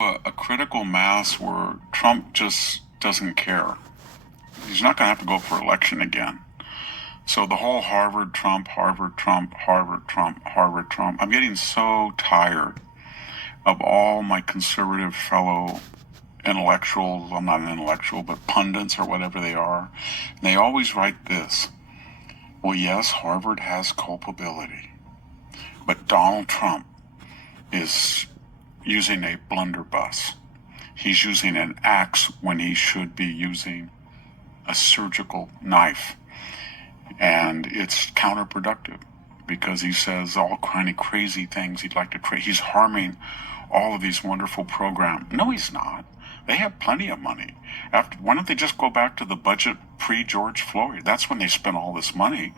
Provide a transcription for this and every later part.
A critical mass where Trump just doesn't care. He's not going to have to go for election again. So the whole Harvard Trump, Harvard Trump, Harvard Trump, Harvard Trump, I'm getting so tired of all my conservative fellow intellectuals. I'm not an intellectual, but pundits or whatever they are. And they always write this. Well, yes, Harvard has culpability, but Donald Trump is using a blunderbuss. He's using an axe when he should be using a surgical knife. And it's counterproductive because he says all kind of crazy things he'd like to trade. He's harming all of these wonderful programs. No, he's not. They have plenty of money. Why don't they just go back to the budget pre-George Floyd? That's when they spent all this money.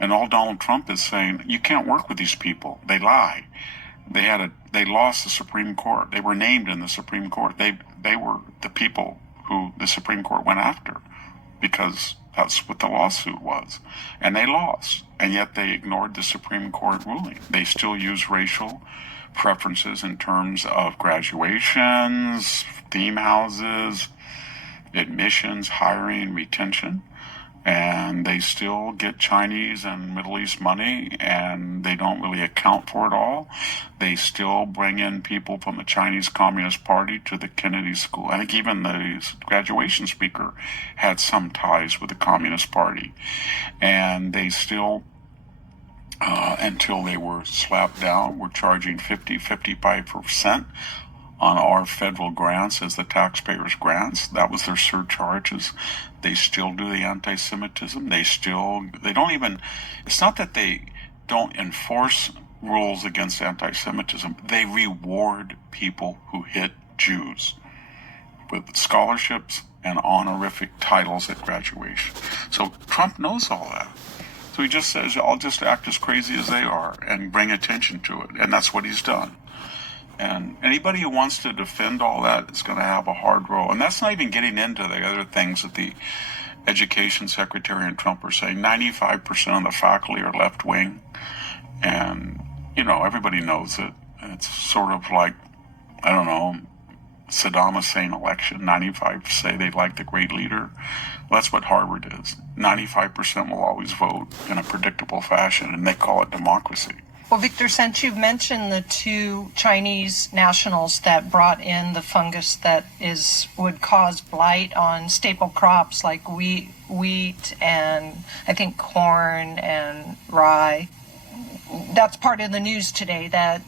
And all Donald Trump is saying, you can't work with these people. They lie. They lost the Supreme Court. They were named in the Supreme Court. They were the people who the Supreme Court went after because that's what the lawsuit was. And they lost. And yet they ignored the Supreme Court ruling. They still use racial preferences in terms of graduations, theme houses, admissions, hiring, retention. And they still get Chinese and Middle East money, and they don't really account for it all. They still bring in people from the Chinese Communist Party to the Kennedy School. I think even the graduation speaker had some ties with the Communist Party. And they still, until they were slapped down, were charging 55% on our federal grants as the taxpayers' grants. That was their surcharges. They still do the anti-Semitism. They don't even, it's not that they don't enforce rules against anti-Semitism. They reward people who hit Jews with scholarships and honorific titles at graduation. So Trump knows all that. So he just says, I'll just act as crazy as they are and bring attention to it. And that's what he's done. And anybody who wants to defend all that is going to have a hard row. And that's not even getting into the other things that the education secretary and Trump are saying. 95% of the faculty are left-wing. And, everybody knows it. It's sort of like, I don't know, Saddam Hussein election. 95 say they like the great leader. Well, that's what Harvard is. 95% will always vote in a predictable fashion, and they call it democracy. Well, Victor, since you've mentioned the two Chinese nationals that brought in the fungus that would cause blight on staple crops like wheat and I think corn and rye, that's part of the news today that